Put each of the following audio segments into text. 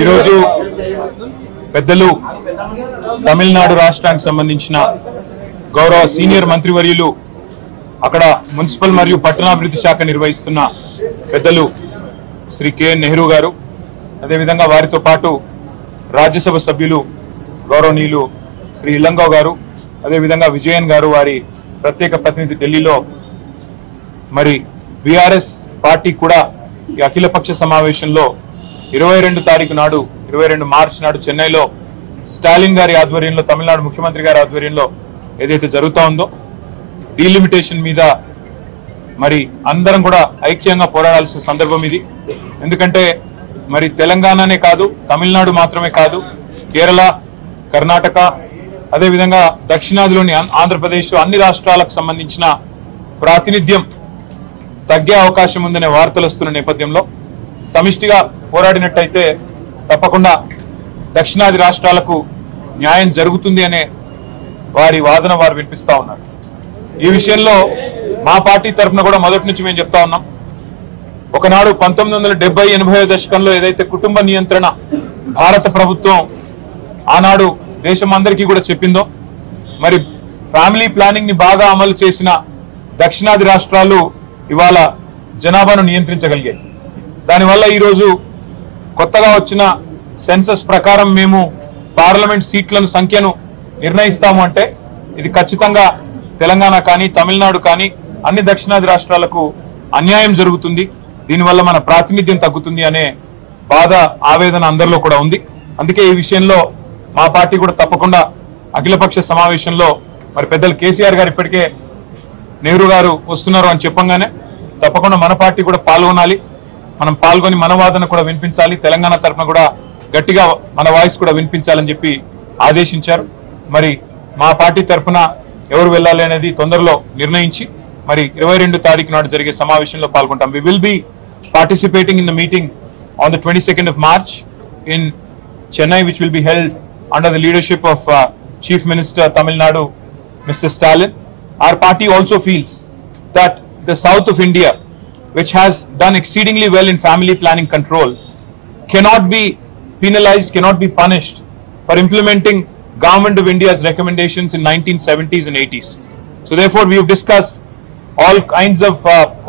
ఈరోజు పెద్దలు తమిళనాడు రాష్ట్రానికి సంబంధించిన గౌరవ సీనియర్ మంత్రివర్యులు అక్కడ మున్సిపల్ మరియు పట్టణాభివృద్ధి శాఖ నిర్వహిస్తున్న పెద్దలు శ్రీ కెఎన్ నెహ్రూ గారు, అదేవిధంగా వారితో పాటు రాజ్యసభ సభ్యులు గౌరవనీయులు శ్రీ ఇలంగో గారు, అదేవిధంగా విజయన్ గారు వారి ప్రత్యేక ప్రతినిధి ఢిల్లీలో, మరి బీఆర్ఎస్ పార్టీ కూడా ఈ అఖిలపక్ష సమావేశంలో 22 తారీఖు నాడు 22 మార్చి నాడు చెన్నైలో స్టాలిన్ గారి ఆధ్వర్యంలో, తమిళనాడు ముఖ్యమంత్రి గారి ఆధ్వర్యంలో ఏదైతే జరుగుతా ఉందో డీలిమిటేషన్ మీద మరి అందరం కూడా ఐక్యంగా పోరాడాల్సిన సందర్భం ఇది. ఎందుకంటే మరి తెలంగాణనే కాదు, తమిళనాడు మాత్రమే కాదు, కేరళ, కర్ణాటక, అదేవిధంగా దక్షిణాదిలోని ఆంధ్రప్రదేశ్ అన్ని రాష్ట్రాలకు సంబంధించిన ప్రాతినిధ్యం తగ్గే అవకాశం ఉందనే వార్తలు వస్తున్న నేపథ్యంలో సమిష్టిగా పోరాడినట్టయితే తప్పకుండా దక్షిణాది రాష్ట్రాలకు న్యాయం జరుగుతుంది అనే వారి వాదన వారు వినిపిస్తా ఉన్నారు. ఈ విషయంలో మా పార్టీ తరఫున కూడా మొదటి నుంచి మేము చెప్తా ఉన్నాం. ఒకనాడు 1970-80 దశకంలో ఏదైతే కుటుంబ నియంత్రణ భారత ప్రభుత్వం ఆనాడు దేశం అందరికీ కూడా చెప్పిందో, మరి ఫ్యామిలీ ప్లానింగ్ ని బాగా అమలు చేసిన దక్షిణాది రాష్ట్రాలు ఇవాళ జనాభాను నియంత్రించగలిగాయి. దానివల్ల ఈరోజు కొత్తగా వచ్చిన సెన్సస్ ప్రకారం మేము పార్లమెంట్ సీట్లను సంఖ్యను నిర్ణయిస్తాము అంటే ఇది ఖచ్చితంగా తెలంగాణ కానీ, తమిళనాడు కానీ అన్ని దక్షిణాది రాష్ట్రాలకు అన్యాయం జరుగుతుంది, దీనివల్ల మన ప్రాతినిధ్యం తగ్గుతుంది అనే బాధ, ఆవేదన అందరిలో కూడా ఉంది. అందుకే ఈ విషయంలో మా పార్టీ కూడా తప్పకుండా అఖిలపక్ష సమావేశంలో మరి పెద్దలు కేసీఆర్ గారు ఇప్పటికే నెహ్రూ గారు వస్తున్నారు అని చెప్పంగానే తప్పకుండా మన పార్టీ కూడా పాల్గొనాలి, మనం పాల్గొని మన వాదన కూడా వినిపించాలి, తెలంగాణ తరఫున కూడా గట్టిగా మన వాయిస్ కూడా వినిపించాలని చెప్పి ఆదేశించారు. మరి మా పార్టీ తరఫున ఎవరు వెళ్ళాలి అనేది తొందరలో నిర్ణయించి మరి 22 తారీఖు నాడు జరిగే సమావేశంలో పాల్గొంటాం. We will be participating in the meeting on the 22nd of March in Chennai, which will be held under the leadership of Chief Minister Tamil Nadu, Mr. Stalin. Our party also feels that the south of India, which has done exceedingly well in family planning control, cannot be penalized, cannot be punished for implementing Government of India's recommendations in 1970s and 80s. So therefore we have discussed all kinds of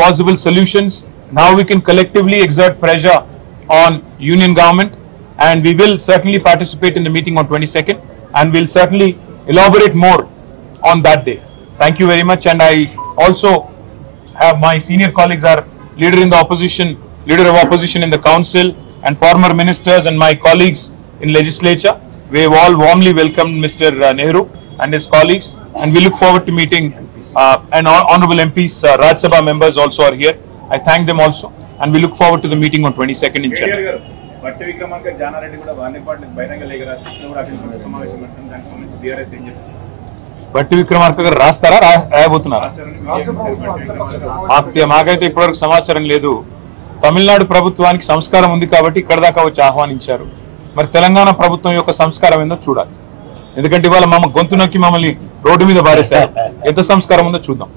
possible solutions. Now we can collectively exert pressure on union government, and we will certainly participate in the meeting on 22nd, and we'll certainly elaborate more on that day. Thank you very much. And I also have my senior colleagues, are leader of opposition in the council, and former ministers and my colleagues in legislature. We have all warmly welcomed Mr. Nehru and his colleagues, and we look forward to meeting and honorable MPs, Rajya Sabha members also are here. I thank them also, and we look forward to the meeting on 22nd in Chennai. బట్టి విక్రమార్క గారు రాస్తారా, రాయబోతున్నారా? మాకైతే ఇప్పటివరకు సమాచారం లేదు. తమిళనాడు ప్రభుత్వానికి సంస్కారం ఉంది కాబట్టి ఇక్కడ దాకా వచ్చి ఆహ్వానించారు. మరి తెలంగాణ ప్రభుత్వం యొక్క సంస్కారం ఏందో చూడాలి. ఎందుకంటే ఇవాళ గొంతు నొక్కి మమ్మల్ని రోడ్డు మీద బారేశారు. ఎంత సంస్కారం ఉందో చూద్దాం.